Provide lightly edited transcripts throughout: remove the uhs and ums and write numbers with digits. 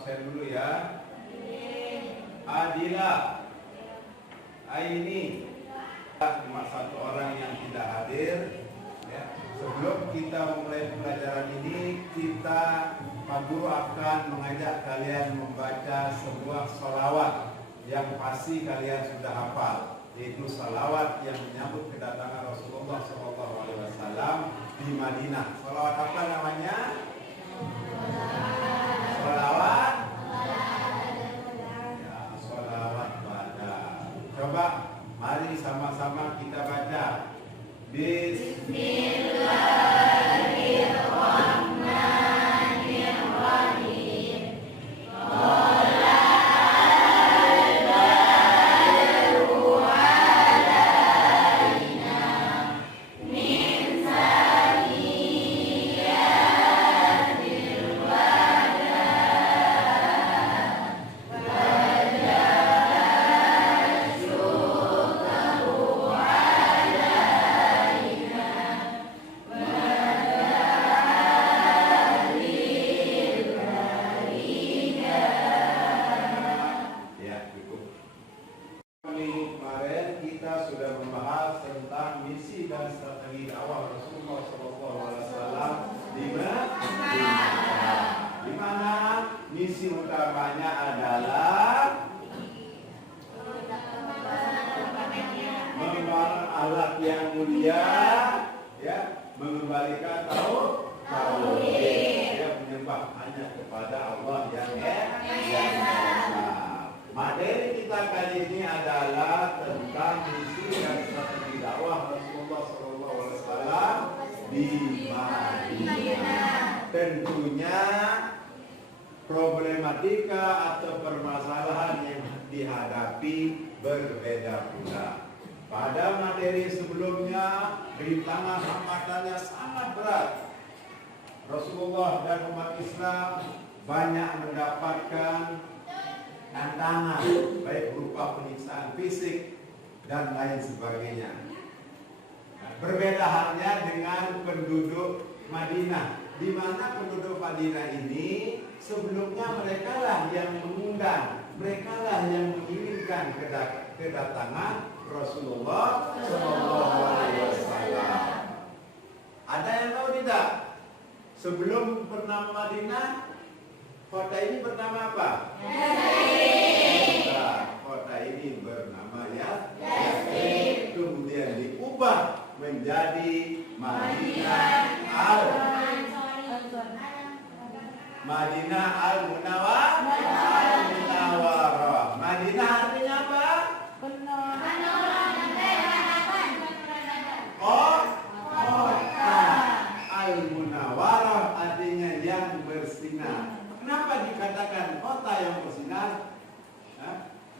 absen dulu ya. Adila, Aini. Cuma satu orang yang tidak hadir. Ya. Sebelum kita memulai pelajaran ini, Pak Guru akan mengajak kalian membaca sebuah sholawat yang pasti kalian sudah hafal, yaitu sholawat yang menyambut kedatangan Rasulullah SAW di Madinah. Sholawat apa namanya? Sholawat. Ya, sholawat pada. Coba, mari sama-sama kita baca. Bismillahirrahmanirrahim. Misi utamanya adalah membangun alat yang mulia, ya, mengembalikan tauhid, ya, menyembah hanya kepada Allah yang esa. Materi kita kali ini adalah tentang misi dan strategi dakwah Rasulullah SAW di Madinah. Tentunya problematika atau permasalahan yang dihadapi berbeda pula. Pada materi sebelumnya, rintangan hambatannya sangat berat. Rasulullah dan umat Islam banyak mendapatkan tantangan, baik berupa penyiksaan fisik dan lain sebagainya. Berbeda halnya dengan penduduk Madinah, di mana penduduk Madinah ini sebelumnya mereka lah yang mengundang, mereka lah yang menginginkan kedatangan Rasulullah SAW. Ada yang tahu tidak? Sebelum bernama Madinah, kota ini bernama apa? Nah, kota ini bernama Yatsrib. Kemudian diubah menjadi Madinah Al-Munawwarah. Madinah artinya apa? Kota. Al-Munawwarah artinya yang bersinar. Kenapa dikatakan kota yang bersinar?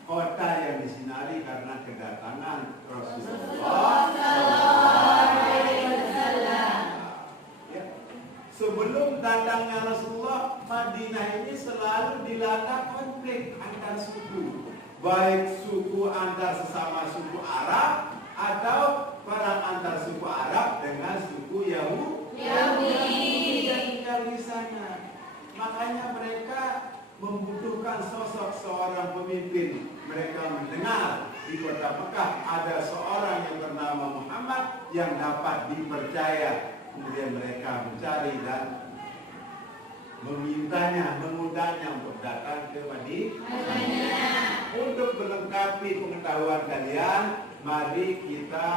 Kota yang disinari karena kedatangan Rasulullah. Sebelum datangnya Rasulullah, Madinah ini selalu dilanda konflik antar suku, baik suku antar sesama suku Arab atau perang antar suku Arab dengan suku Yahudi yang tinggal di sana. Makanya mereka membutuhkan sosok seorang pemimpin. Mereka mendengar di kota Mekah ada seorang yang bernama Muhammad yang dapat dipercaya. Kemudian mereka mencari dan mengundangnya untuk datang ke Madinah. Untuk melengkapi pengetahuan kalian, mari kita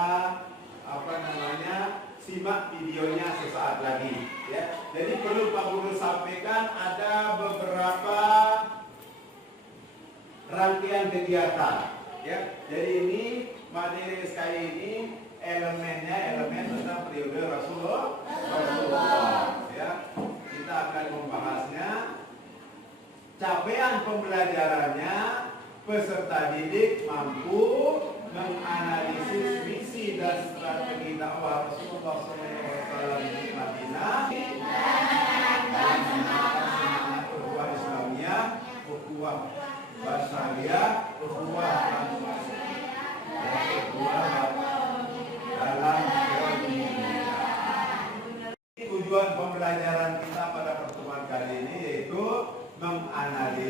simak videonya sesaat lagi. Ya. Jadi perlu Pak Guru sampaikan ada beberapa rangkaian kegiatan. Ya. Jadi ini materi sekali ini elemen tentang periode Rasulullah. Ya, kita akan membahasnya. Capaian pembelajarannya, peserta didik mampu menganalisis misi dan strategi dakwah Rasulullah SAW di Madinah, semangat ukhuwah Islamiyah, ukhuwah Basyariah, ukhuwah dalam tujuan pembelajaran kita pada pertemuan kali ini yaitu menganalisis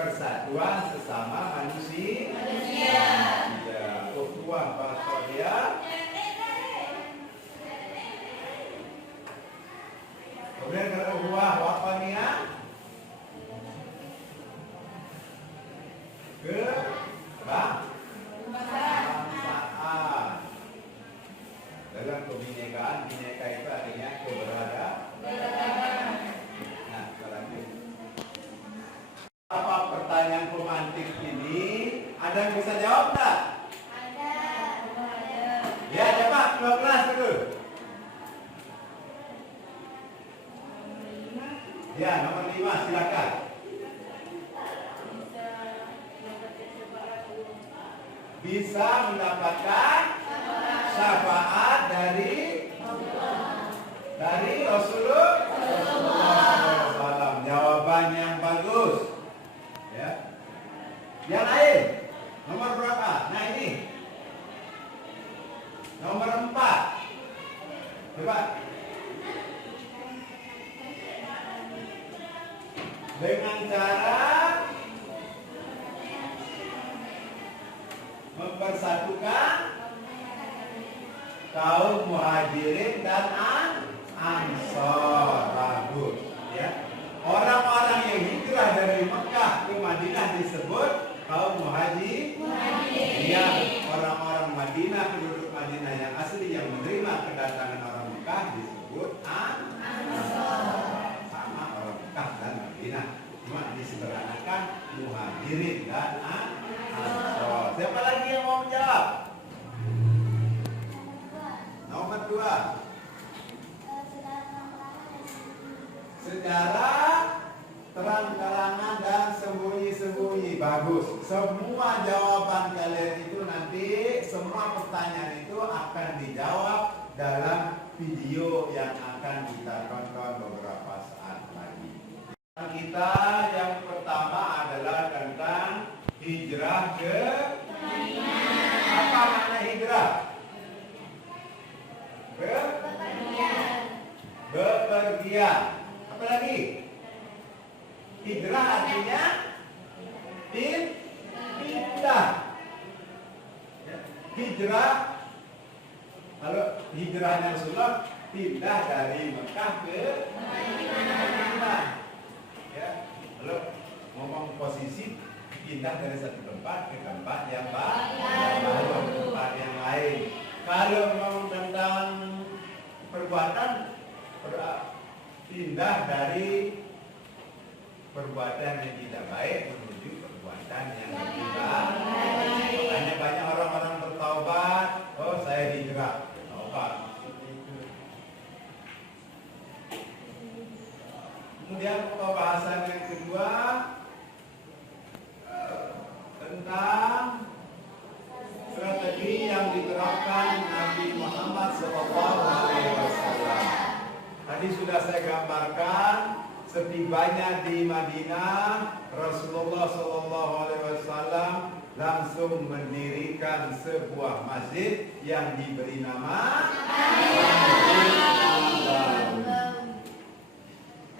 persatuan sesama manusia. Ya, ukhuwah basaria. Kemudian ukhuwah wataniyah. Kebangsaan. Dalam kebinekaan, bineka itu artinya keberadaan. Nah, selanjutnya. Apa pertanyaan romantik ini? Ada yang bisa jawab tak? Ada. Ya, cepat keluar kelas dulu. Ya, nomor 5 silakan. Bisa mendapatkan syafaat dari Rasulullah SAW. Jawaban yang bagus. Ya. Yang lain nomor berapa? Nah ini nomor 4. Coba. Dengan cara mempersatukan kaum muhajirin dan ansor. Bagus, ya. Orang-orang yang hijrah dari Mekah ke Madinah disebut kaum muhajirin. Ya, orang-orang Madinah, penduduk Madinah yang asli yang menerima kedatangan orang Mekah disebut ansor. Sama orang Mekah dan Madinah, cuma disederhanakan muhajirin dan ansor. Siapa lagi yang mau menjawab? Nomor 2. Sejarah terang-terangan dan sembunyi-sembunyi. Bagus. Semua jawaban kalian itu nanti, semua pertanyaan itu akan dijawab dalam video yang akan kita tonton beberapa saat lagi. Kita yang pertama adalah tentang hijrah ke Madinah. Apa makna hijrah? Bepergian. Apa lagi? Hijrah artinya pindah. Hijrah, kalau hijrahnya Rasulullah pindah dari Mekah ke Madinah. Ya, kalau ngomong posisi pindah dari satu tempat ke tempat yang baru, tempat yang lain. Kalau ngomong tentang perbuatan, pindah dari perbuatan yang tidak baik menuju perbuatan yang lebih baik. Makanya banyak orang-orang bertaubat, oh saya hijrah, taubat. Kemudian pembahasan yang kedua tentang strategi yang diterapkan Nabi Muhammad SAW. Tadi sudah saya gambarkan, setibanya di Madinah, Rasulullah SAW langsung mendirikan sebuah masjid yang diberi nama Masjid Nabawi.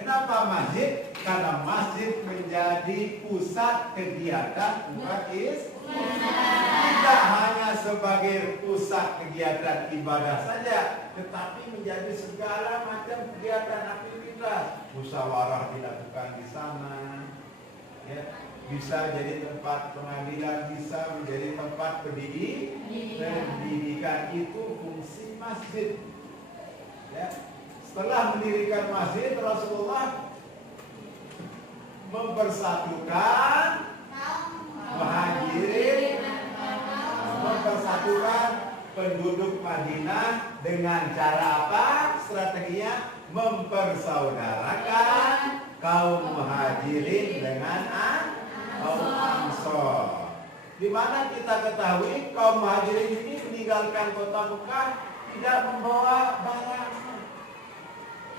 Kenapa masjid? Karena masjid menjadi pusat kegiatan umat Islam. Tidak hanya sebagai pusat kegiatan ibadah saja, tetapi menjadi segala macam kegiatan aktivitas. Musyawarah dilakukan di sana, ya. Bisa jadi tempat pengadilan, bisa menjadi tempat pendidikan. Itu fungsi masjid, ya. Setelah mendirikan masjid, Rasulullah mempersatukan muhajirin, mempersatukan penduduk Madinah dengan cara apa? Strateginya mempersaudarakan kaum muhajirin dengan kaum ansor. Di mana kita ketahui kaum muhajirin ini meninggalkan kota Mekah tidak membawa barang.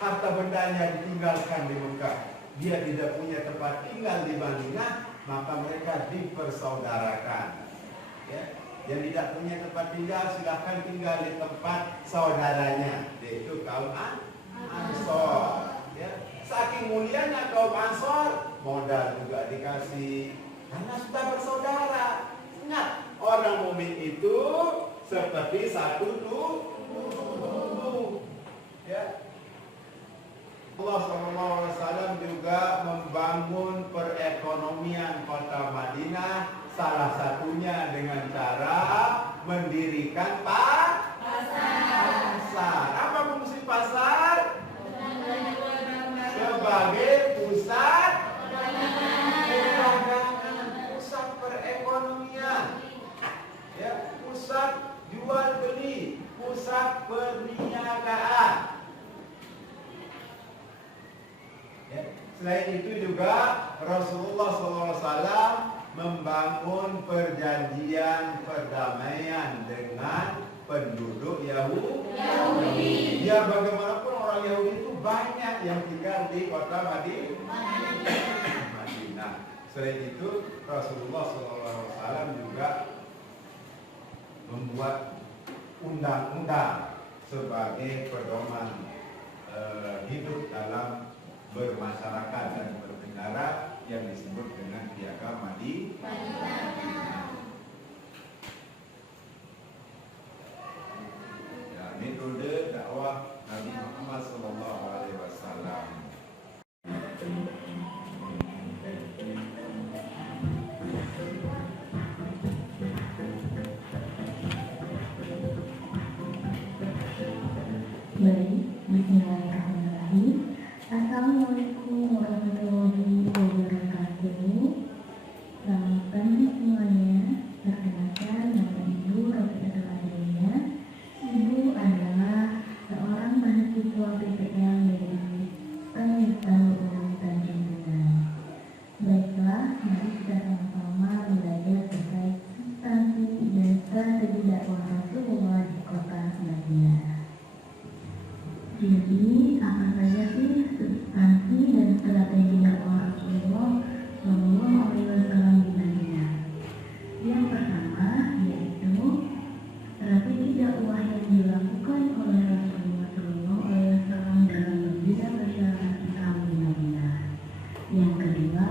Harta bendanya ditinggalkan di Mekah. Dia tidak punya tempat tinggal di Madinah, maka mereka dipersaudarakan. Ya. Yang tidak punya tempat tinggal silahkan tinggal di tempat saudaranya, yaitu kaum Ansor. Ya. Saking mulianya kaum Ansor, modal juga dikasih, karena sudah bersaudara. Ingat, orang mukmin itu seperti satu tubuh. Ya. Allah SAW juga membangun perekonomian kota Madinah, salah satunya dengan cara mendirikan pasar. Apa fungsi pasar? Sebagai pusat perdagangan, pusat perekonomian, ya, pusat jual beli, pusat perniagaan. Ya. Selain itu juga Rasulullah SAW membangun perjanjian perdamaian dengan penduduk Yahudi. Biar bagaimanapun orang Yahudi itu banyak yang tinggal di kota Madinah. Selain itu Rasulullah SAW juga membuat undang-undang sebagai pedoman hidup dalam bermasyarakat dan bernegara yang disebut dengan Piagam Madinah. Ya, metode dakwah Nabi Muhammad SAW. Baik, bismillahirrahmanirrahim. Assalamualaikum warahmatullahi wabarakatuh. Selamat pagi semuanya. Perkenalkan, nama Ibu Rofiatul Adriana. Ibu adalah seorang mahasiswa PPL dari Pemerintahan Umum Tanjung Pinang. Baiklah, mari kita sama-sama belajar terkait substansi dan strategi dakwah Rasulullah di kota Madinah. Jadi, apa saja sih substansi dan strategi dakwah Rasulullah Shallallahu Alaihi Wasallam di Madinah? Yang pertama yaitu strategi dakwah yang dilakukan oleh Rasulullah Shallallahu Alaihi Wasallam dalam membina masyarakat Islam di Madinah. Yang kedua,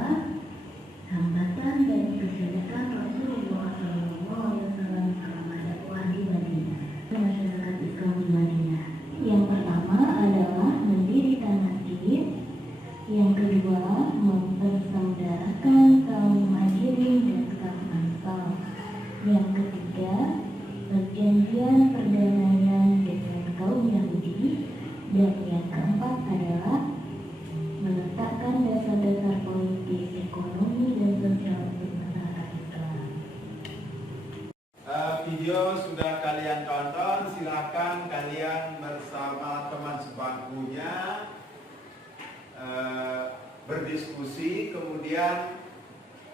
hambatan dan kesulitan Rasulullah Shallallahu Alaihi Wasallam selama dakwah di Madinah, masyarakat Islam di Madinah. Yang pertama adalah mendirikan masjid. Yang kedua, mempersaudarakan kaum Muhajirin dan kaum Ansar. Yang ketiga, perjanjian perdamaian dengan kaum Yahudi. Dan yang keempat adalah meletakkan dasar-dasar politik, ekonomi, dan sosial untuk masyarakat Islam. Video sudah kalian tonton, silakan kalian bersama teman sebangkunya berdiskusi, kemudian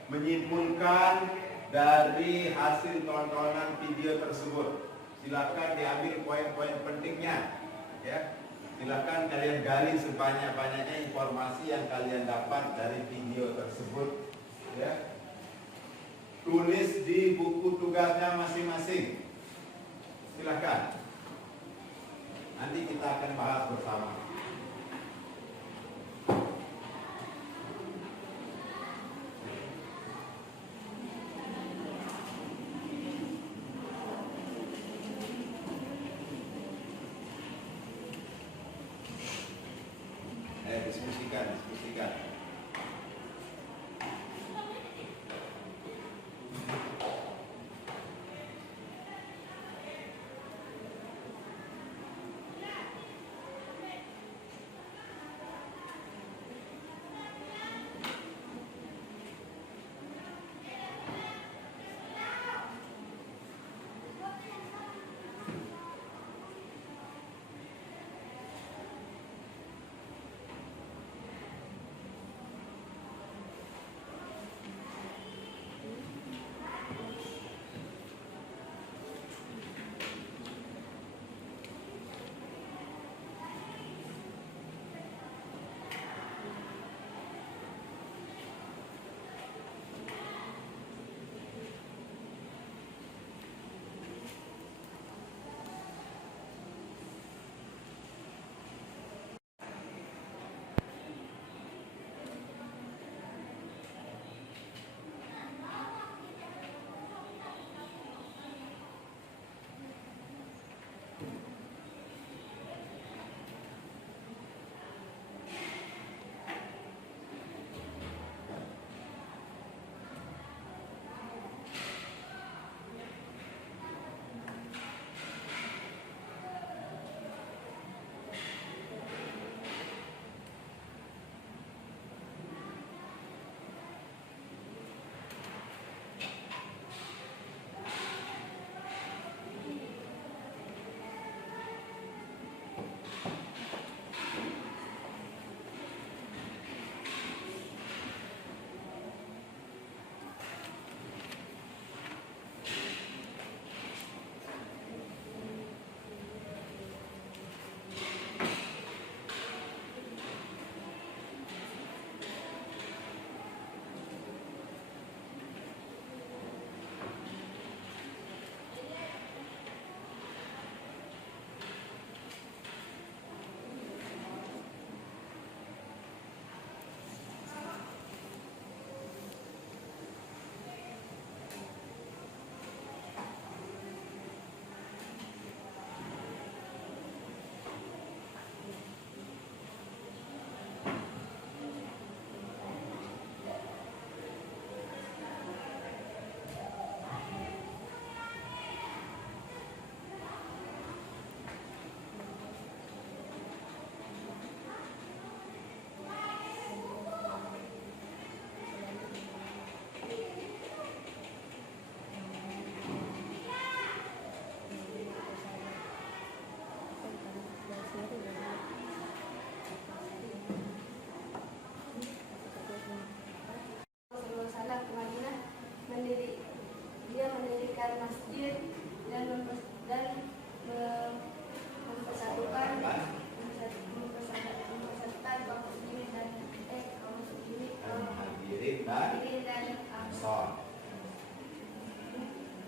menyimpulkan dari hasil tontonan video tersebut. Silakan diambil poin-poin pentingnya, ya. Silakan kalian gali sebanyak-banyaknya informasi yang kalian dapat dari video tersebut, ya. Tulis di buku tugasnya masing-masing. Silakan. Nanti kita akan bahas bersama. Diskusikan.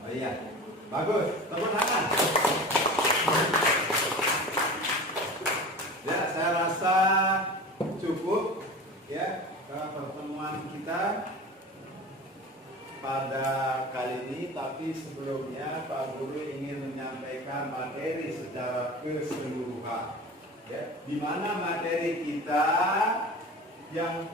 Oh iya, bagus. Tepuk tangan. Ya, saya rasa cukup ya pertemuan kita pada kali ini. Tapi sebelumnya Pak Guru ingin menyampaikan materi secara keseluruhan. Ya, di mana materi kita yang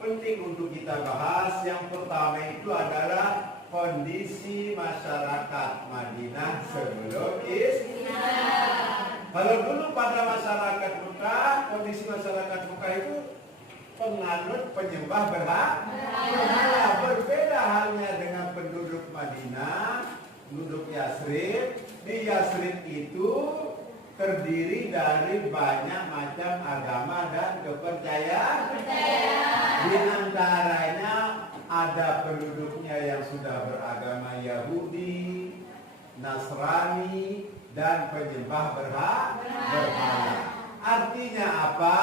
penting untuk kita bahas yang pertama itu adalah kondisi masyarakat Madinah sebelum Islam. Kalau dulu pada masyarakat Mekah, kondisi masyarakat Mekah itu penganut penyembah berhala. Berbeda halnya dengan penduduk Madinah, penduduk Yasrib. Di Yasrib itu terdiri dari banyak macam agama dan kepercayaan. Di antaranya ada penduduknya yang sudah beragama Yahudi, Nasrani, dan penyembah berhala. Artinya apa?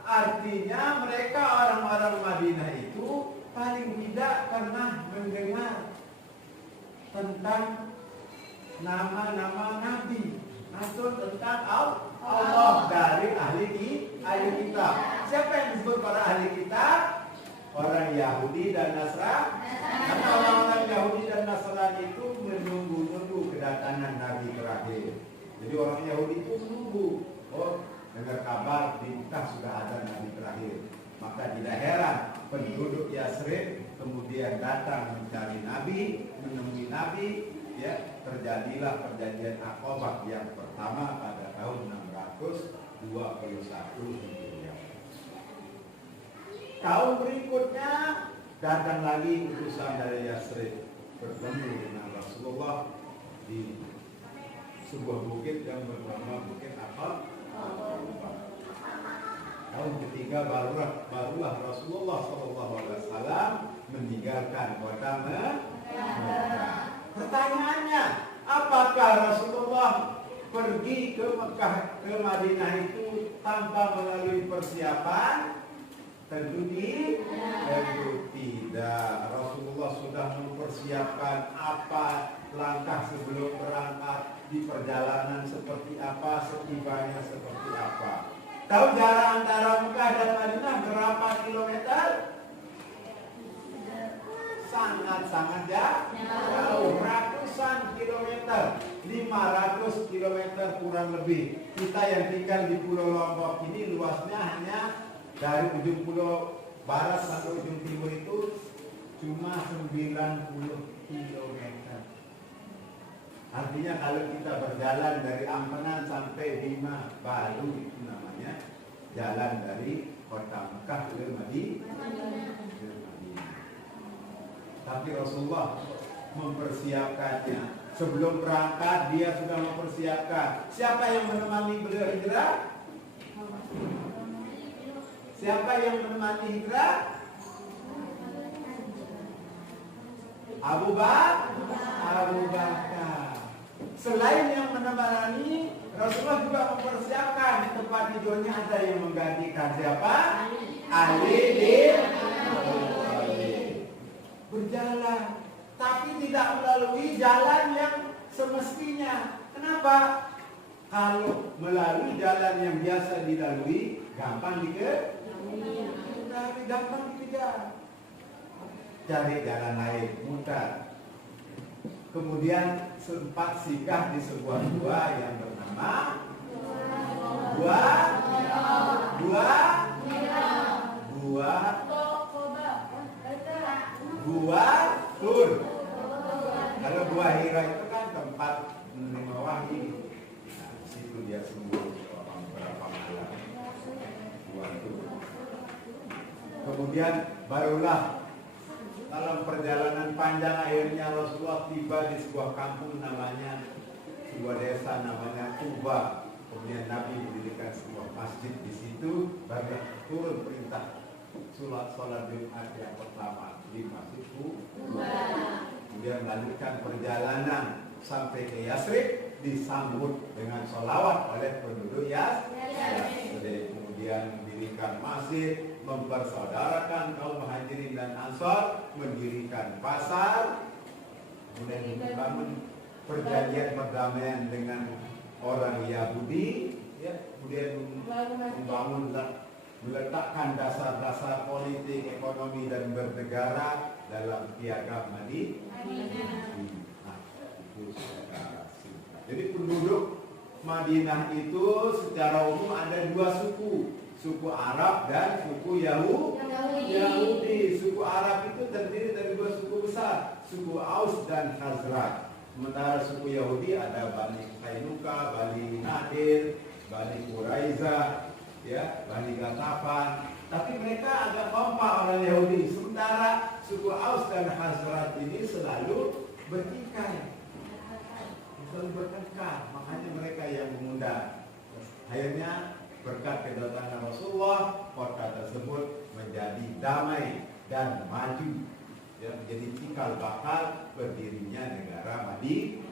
Artinya mereka orang-orang Madinah itu paling tidak pernah mendengar tentang nama-nama Nabi atau tentang Allah dari ahli kitab. Siapa yang disebut para ahli kitab? Orang Yahudi dan Nasrani. Karena orang-orang Yahudi dan Nasrani itu menunggu-nunggu kedatangan Nabi terakhir. Jadi orang Yahudi itu menunggu. Oh, dengar kabar di Mekah sudah ada Nabi terakhir. Maka tidak heran penduduk Yasrib kemudian datang mencari Nabi, menemui Nabi. Ya, terjadilah perjanjian Aqabah yang pertama pada tahun 621 Hijriah. Tahun berikutnya datang lagi utusan dari Yasrib bertemu dengan Rasulullah di sebuah bukit yang bernama Bukit Aqabah. Tahun ketiga barulah Rasulullah SAW meninggalkan kota Mekah. Pertanyaannya, apakah Rasulullah pergi ke Mekah, ke Madinah itu tanpa melalui persiapan? Tentu tidak. Rasulullah sudah mempersiapkan apa langkah sebelum berangkat, di perjalanan seperti apa, setibanya seperti apa. Tahu jarak antara Mekah dan Madinah berapa kilometer? Sangat-sangat jauh, ratusan kilometer, 500 kilometer kurang lebih. Kita yang tinggal di Pulau Lombok ini luasnya hanya dari ujung pulau barat sampai ujung timur itu cuma 90 kilometer. Artinya kalau kita berjalan dari Ampenan sampai Bima Baru, itu namanya jalan dari kota Mekah ke Madinah. Tapi Rasulullah mempersiapkannya. Sebelum berangkat dia sudah mempersiapkan. Siapa yang menemani beliau hijrah? Siapa yang menemani hijrah? Abu Bakar. Selain yang menemani, Rasulullah juga mempersiapkan di tempat tidurnya ada yang menggantikan siapa? Ali bin Abi Thalib. Berjalan, tapi tidak melalui jalan yang semestinya. Kenapa? Kalau melalui jalan yang biasa dilalui, gampang dikejar. Cari jalan lain, mudah. Kemudian sempat singgah di sebuah gua yang bernama Gua Tur. Kalau Gua Hira itu kan tempat menerima wahyu. Nah, di situ dia sembunyi beberapa malam. Gua Tur. Kemudian barulah dalam perjalanan panjang akhirnya Rasulullah tiba di sebuah kampung namanya, sebuah desa namanya Quba. Kemudian Nabi mendirikan sebuah masjid di situ, baru turun perintah sholat Jumat yang pertama di Masjid Quba. Kemudian melanjutkan perjalanan sampai ke Yasrib, disambut dengan sholawat oleh penduduk Yasrib. Kemudian mendirikan masjid, mempersaudarakan kaum Muhajirin dan Ansor, mendirikan pasar, kemudian membangun perjanjian perdamaian dengan orang Yahudi, ya, kemudian membangun, meletakkan dasar-dasar politik, ekonomi dan bernegara dalam piagam Madinah. Nah, itu secara singkat. Jadi penduduk Madinah itu secara umum ada dua suku, suku Arab dan suku Yahudi. Suku Arab itu terdiri dari dua suku besar, suku Aus dan Khazraj. Sementara suku Yahudi ada Bani Kainuka, Bani Nadir, Bani Quraizah, ya, Bani Ghatafan. Tapi mereka agak kompak orang Yahudi. Sementara suku Aus dan Khazraj ini selalu bertikai, selalu bertengkar. Makanya mereka yang mengundang. Akhirnya berkat kedatangan Rasulullah, kota tersebut menjadi damai dan maju, ya, menjadi cikal bakal berdirinya negara Madinah.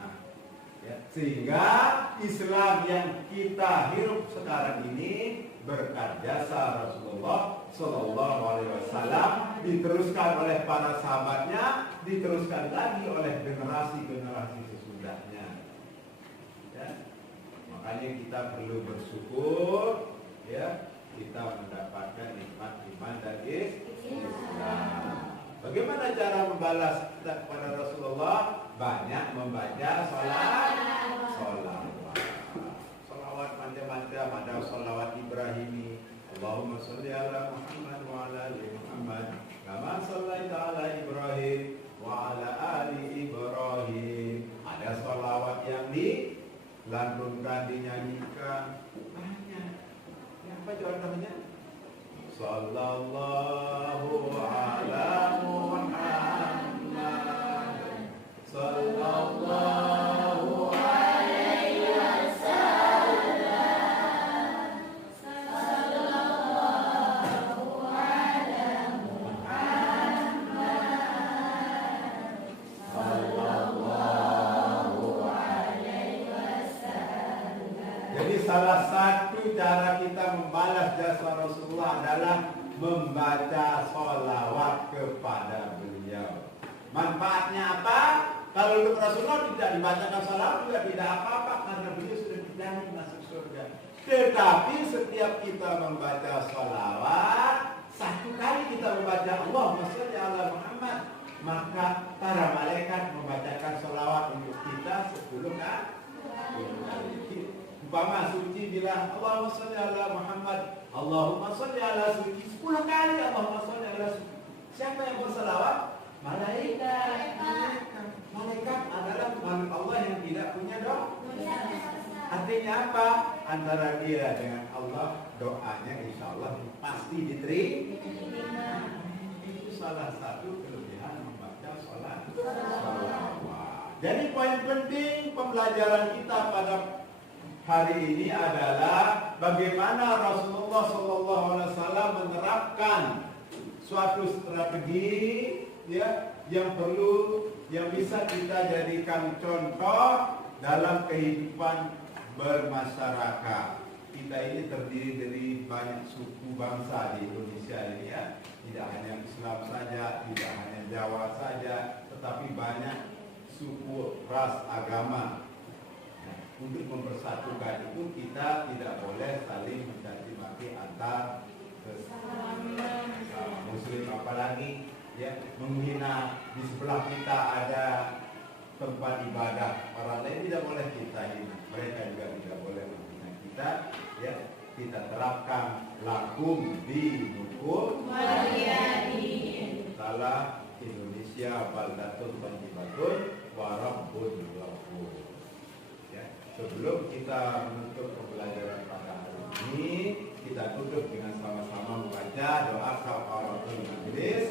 Nah, ya, sehingga Islam yang kita hirup sekarang ini berkat jasa Rasulullah Sallallahu Alaihi Wasallam, diteruskan oleh para sahabatnya, diteruskan lagi oleh generasi-generasi sesudahnya. Ya. Makanya kita perlu bersyukur, ya, kita mendapatkan nikmat iman dan Islam. Bagaimana cara membalas kepada Rasulullah? Banyak membaca salawat macam-macam. Ada salawat Ibrahimi, Allahumma sholli ala Muhammad wa ala ali Muhammad kama shallaita ala Ibrahim wa ala ali Ibrahim. Ada salawat yang dilantunkan, dinyanyikan, banyak. Yang apa itu namanya? Sallallahu ala Muhammad, sallallahu alaihi wasallam, sallallahu ala Muhammad, sallallahu alaihi wasallam. Jadi salah satu cara kita membalas jasa Rasulullah adalah membaca sholawat kepada beliau. Manfaatnya apa? Kalau untuk Rasulullah tidak dibacakan sholawat juga tidak apa-apa, karena beliau sudah dijamin masuk surga. Tetapi setiap kita membaca sholawat, satu kali kita membaca Allahumma sholli ala Muhammad, maka para malaikat membacakan sholawat untuk kita 10 kali. Umpama suci bilang Allahumma sholli ala Muhammad, Allahumma sholli ala suci 10 kali, Allahumma sholli ala suci. Siapa yang berselawat? Malaikat. Malaikat adalah makhluk Allah yang tidak punya doa. Artinya apa? Antara dia dengan Allah, doanya insya Allah pasti diterima. Itu salah satu kelebihan membaca sholat. Jadi poin penting pembelajaran kita pada hari ini adalah bagaimana Rasulullah SAW menerapkan suatu strategi, ya, yang bisa kita jadikan contoh dalam kehidupan bermasyarakat. Kita ini terdiri dari banyak suku bangsa di Indonesia ini, ya. Tidak hanya Islam saja, tidak hanya Jawa saja, tetapi banyak suku, ras, agama. Untuk mempersatukan itu kita tidak boleh saling mencaci maki antar Muslim, apalagi, ya, menghina. Di sebelah kita ada tempat ibadah orang lain, tidak boleh kita hina. Mereka juga tidak boleh menghina kita, ya. Kita terapkan lakum dinukum salah Indonesia baldatun thayyibatun wa rabbun ghafur. Sebelum kita menutup pembelajaran pada hari ini, kita tutup dengan sama-sama membaca doa kafaratul majlis.